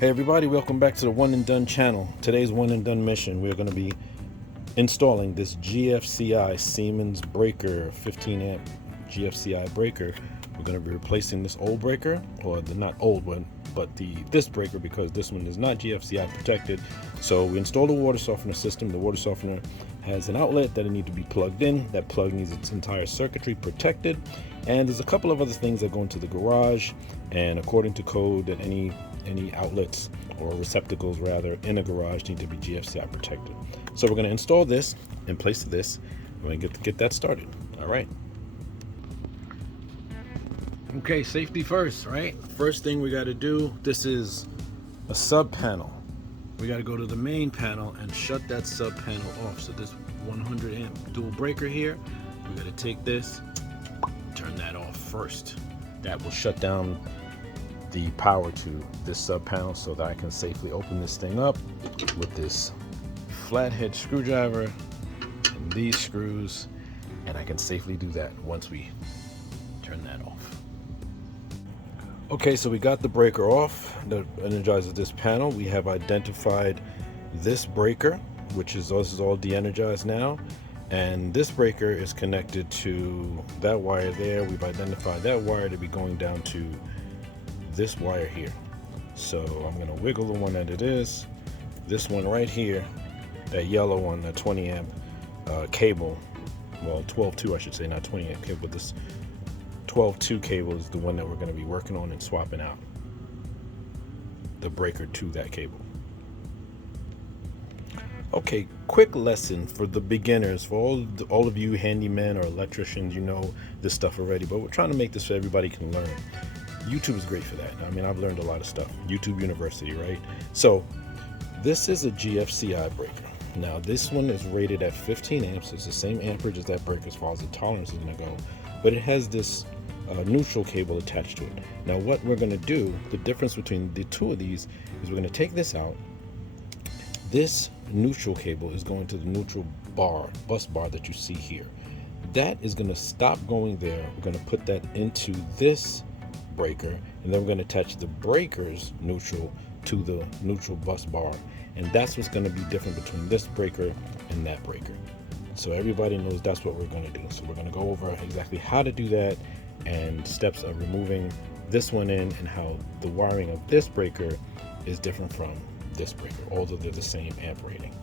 Hey everybody, welcome back to the One and Done channel. Today's One and Done mission, we're going to be installing this GFCI Siemens breaker, 15 amp GFCI breaker. We're going to be replacing this old breaker, or the not old one, but this breaker, because this one is not GFCI protected. So we installed a water softener system. The water softener has an outlet that it needs to be plugged in. That plug needs its entire circuitry protected. And there's a couple of other things that go into the garage, and according to code, that any outlets or receptacles rather in a garage need to be GFCI protected. So we're going to install this in place of this. We're going to get that started. All right. Okay, safety first, right? First thing we got to do, this is a sub panel. We got to go to the main panel and shut that sub panel off. So this 100 amp dual breaker here, we got to take this, turn that off first. That will shut down the power to this sub panel so that I can safely open this thing up with this flathead screwdriver and these screws, and I can safely do that once we turn that off. Okay, so we got the breaker off that energizes this panel. We have identified this breaker, which is this is all de-energized now, and this breaker is connected to that wire there. We've identified that wire to be going down to this wire here. So I'm going to wiggle the one that it is. This one right here, that yellow one, that 20 amp cable, well 12.2 I should say, not 20 amp cable, but this 12.2 cable is the one that we're going to be working on and swapping out the breaker to that cable. Okay, quick lesson for the beginners, for all of you handymen or electricians, you know this stuff already, but we're trying to make this so everybody can learn. YouTube is great for that. I mean, I've learned a lot of stuff. YouTube University, right? So this is a GFCI breaker. Now this one is rated at 15 amps. It's the same amperage as that breaker as far as the tolerance is going to go, but it has this neutral cable attached to it. Now what we're going to do, the difference between the two of these is we're going to take this out. This neutral cable is going to the neutral bus bar that you see here. That is going to stop going there. We're going to put that into this breaker, and then we're going to attach the breaker's neutral to the neutral bus bar, and that's what's going to be different between this breaker and that breaker. So everybody knows that's what we're going to do. So we're going to go over exactly how to do that and steps of removing this one in, and how the wiring of this breaker is different from this breaker, although they're the same amp rating.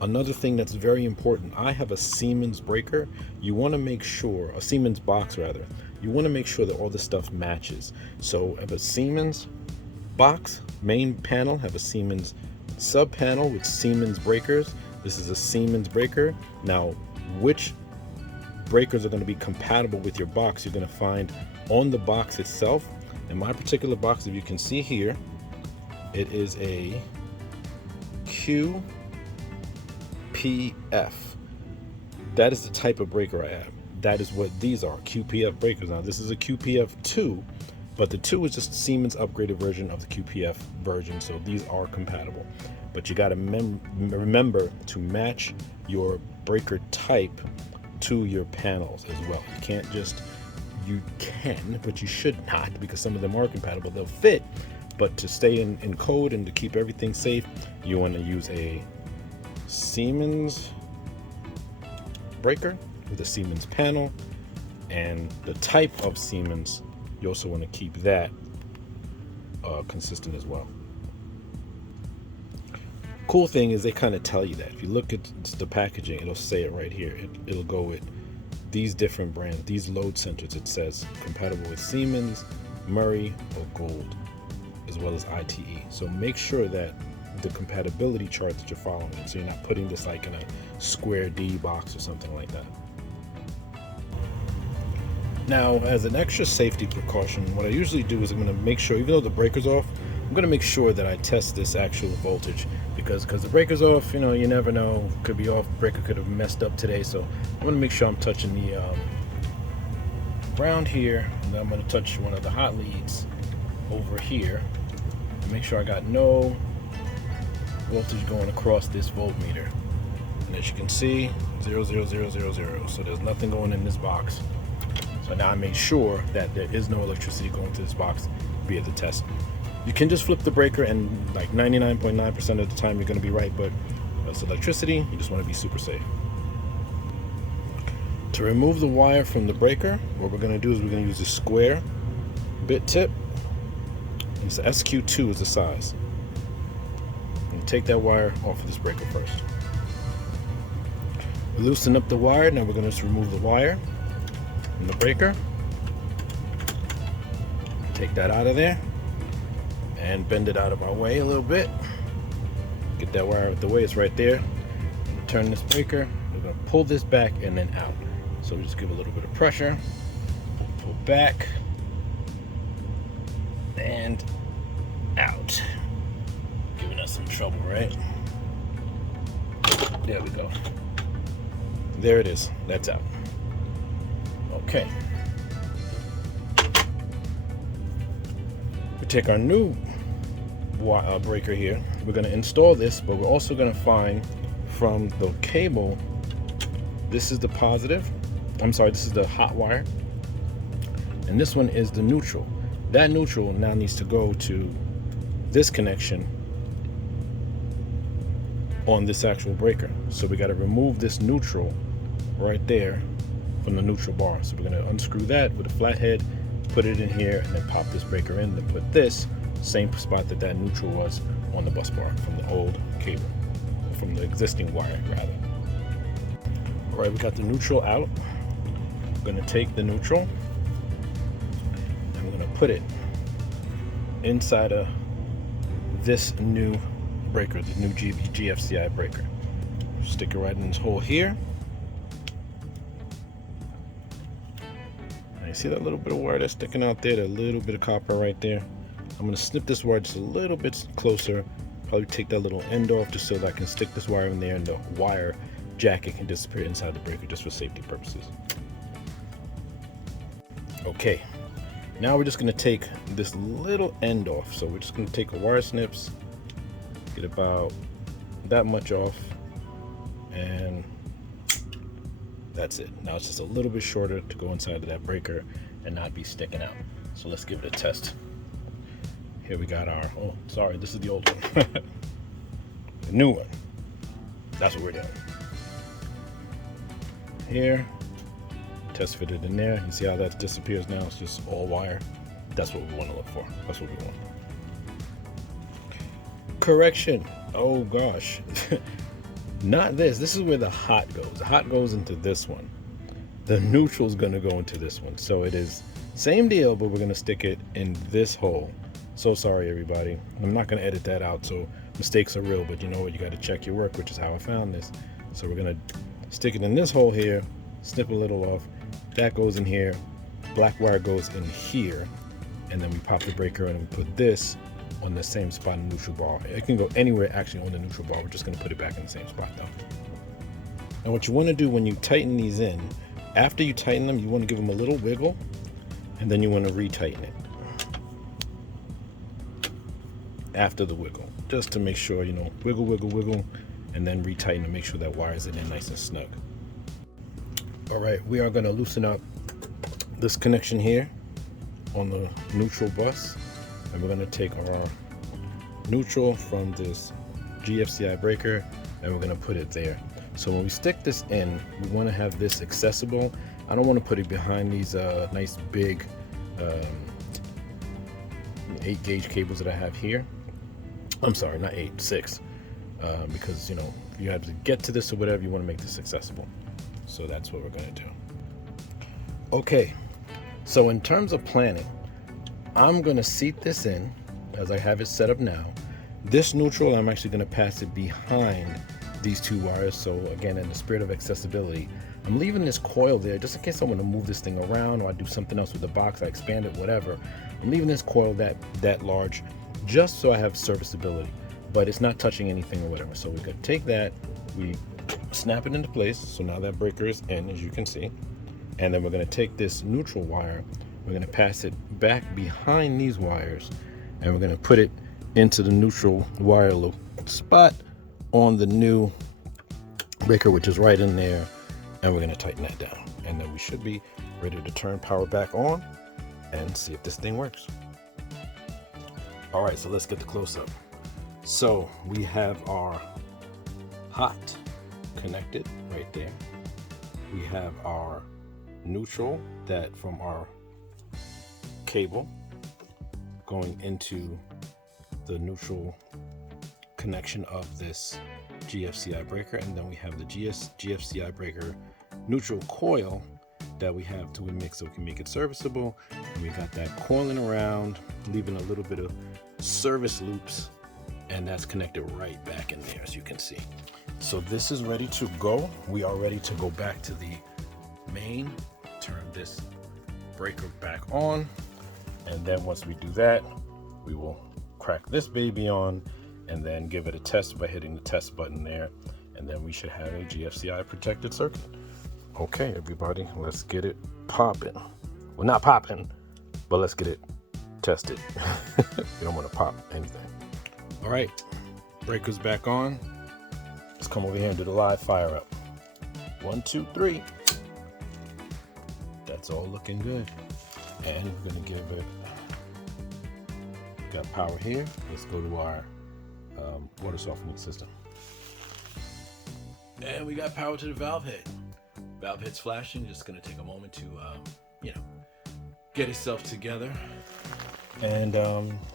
Another thing that's very important, I have a Siemens breaker. You want to make sure, a Siemens box rather, you want to make sure that all this stuff matches. So I have a Siemens box, main panel, have a Siemens sub panel with Siemens breakers. This is a Siemens breaker. Now, which breakers are going to be compatible with your box, you're going to find on the box itself. In my particular box, if you can see here, it is a QPF. That is the type of breaker I have. That is what these are, QPF breakers. Now this is a QPF 2, but the 2 is just Siemens upgraded version of the QPF version, so these are compatible. But you got to remember to match your breaker type to your panels as well. You can't just, you can, but you should not, because some of them are compatible. They'll fit, but to stay in code and to keep everything safe, you want to use a Siemens breaker with a Siemens panel, and the type of Siemens, you also want to keep that consistent as well. Cool thing is they kind of tell you that. If you look at the packaging, it'll say it right here. It'll go with these different brands, these load centers. It says compatible with Siemens, Murray, or Gold, as well as ITE. So make sure that the compatibility chart that you're following, so you're not putting this like in a square D box or something like that. Now, as an extra safety precaution, what I usually do is I'm going to make sure, even though the breaker's off, I'm going to make sure that I test this actual voltage, because the breaker's off, you know, you never know, could be off, breaker could have messed up today. So I'm going to make sure I'm touching the ground here, and then I'm going to touch one of the hot leads over here and make sure I got no voltage going across this voltmeter. And as you can see, 00000, so there's nothing going in this box. So now I made sure that there is no electricity going to this box via the test. You can just flip the breaker and like 99.9% of the time you're going to be right, but it's electricity, you just want to be super safe. To remove the wire from the breaker, what we're going to do is we're going to use a square bit tip. It's the SQ2 is the size. And take that wire off of this breaker first. Loosen up the wire. Now we're going to just remove the wire from the breaker. Take that out of there and bend it out of our way a little bit. Get that wire out of the way. It's right there. Turn this breaker. We're going to pull this back and then out. So we just give a little bit of pressure. Pull back and out. Giving us some trouble, right? There we go. There it is. That's out. Okay. We take our new breaker here. We're going to install this, but we're also going to find from the cable, this is the positive. I'm sorry, this is the hot wire. And this one is the neutral. That neutral now needs to go to this connection on this actual breaker. So we got to remove this neutral right there from the neutral bar. So we're going to unscrew that with a flathead, put it in here, and then pop this breaker in, then put this same spot that neutral was on the bus bar from the old cable, from the existing wire rather. All right, we got the neutral out. We're going to take the neutral and we're going to put it inside of this new breaker, the new GFCI breaker. Stick it right in this hole here. Now you see that little bit of wire that's sticking out there, that little bit of copper right there. I'm going to snip this wire just a little bit closer, probably take that little end off just so that I can stick this wire in there and the wire jacket can disappear inside the breaker just for safety purposes. Okay, now we're just going to take this little end off. So we're just going to take a wire snips, get about that much off, and that's it. Now it's just a little bit shorter to go inside of that breaker and not be sticking out. So let's give it a test. Here we got our, oh sorry, this is the old one. The new one. That's what we're doing. Here, test fitted in there. You see how that disappears now? It's just all wire. That's what we want to look for. That's what we want. Correction. Oh gosh. Not this. This is where the hot goes. The hot goes into this one. The neutral is going to go into this one. So it is same deal, but we're going to stick it in this hole. So sorry, everybody. I'm not going to edit that out. So mistakes are real, but you know what? You got to check your work, which is how I found this. So we're going to stick it in this hole here, snip a little off. That goes in here. Black wire goes in here. And then we pop the breaker and we put this on the same spot in the neutral bar. It can go anywhere actually on the neutral bar. We're just going to put it back in the same spot though. Now what you want to do when you tighten these in, after you tighten them, you want to give them a little wiggle and then you want to retighten it after the wiggle, just to make sure, you know, wiggle, wiggle, wiggle, and then retighten to make sure that wire is in there nice and snug. All right, we are going to loosen up this connection here on the neutral bus, and we're going to take our neutral from this GFCI breaker and we're going to put it there. So when we stick this in, we want to have this accessible. I don't want to put it behind these nice big 8 gauge cables that I have here. I'm sorry, not 8, 6, because you know, if you have to get to this or whatever, you want to make this accessible. So that's what we're going to do. Okay, so in terms of planning, I'm going to seat this in as I have it set up now. This neutral, I'm actually going to pass it behind these two wires. So again, in the spirit of accessibility, I'm leaving this coil there just in case I want to move this thing around or I do something else with the box, I expand it, whatever. I'm leaving this coil that large just so I have serviceability, but it's not touching anything or whatever. So we're going to take that, we snap it into place. So now that breaker is in, as you can see, and then we're going to take this neutral wire, we're going to pass it back behind these wires, and we're going to put it into the neutral wire loop spot on the new breaker, which is right in there, and we're going to tighten that down, and then we should be ready to turn power back on and see if this thing works. All right, so let's get the close up. So we have our hot connected right there. We have our neutral that from our cable going into the neutral connection of this GFCI breaker, and then we have the GFCI breaker neutral coil that we have to mix so we can make it serviceable. And we got that coiling around, leaving a little bit of service loops, and that's connected right back in there, as you can see. So this is ready to go. We are ready to go back to the main, turn this breaker back on, and then once we do that, we will crack this baby on and then give it a test by hitting the test button there, and then we should have a GFCI protected circuit. Okay, everybody, let's get it popping. Well, not popping, but let's get it tested. We don't want to pop anything. All right, breaker's back on. Let's come over here and do the live fire up. 1, 2, 3. That's all looking good. And we're gonna give it, got power here. Let's go to our water softening system. And we got power to the valve head. Valve head's flashing. Just gonna take a moment to, get itself together. And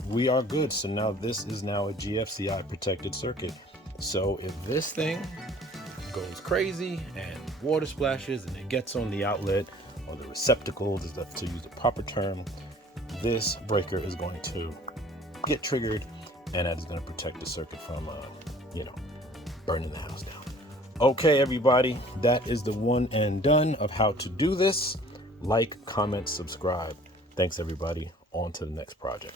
we are good. So now this is now a GFCI protected circuit. So if this thing goes crazy and water splashes and it gets on the outlet or the receptacle, to use the proper term, this breaker is going to get triggered, and that is going to protect the circuit from, burning the house down. Okay, everybody, that is the one and done of how to do this. Like, comment, subscribe. Thanks, everybody. On to the next project.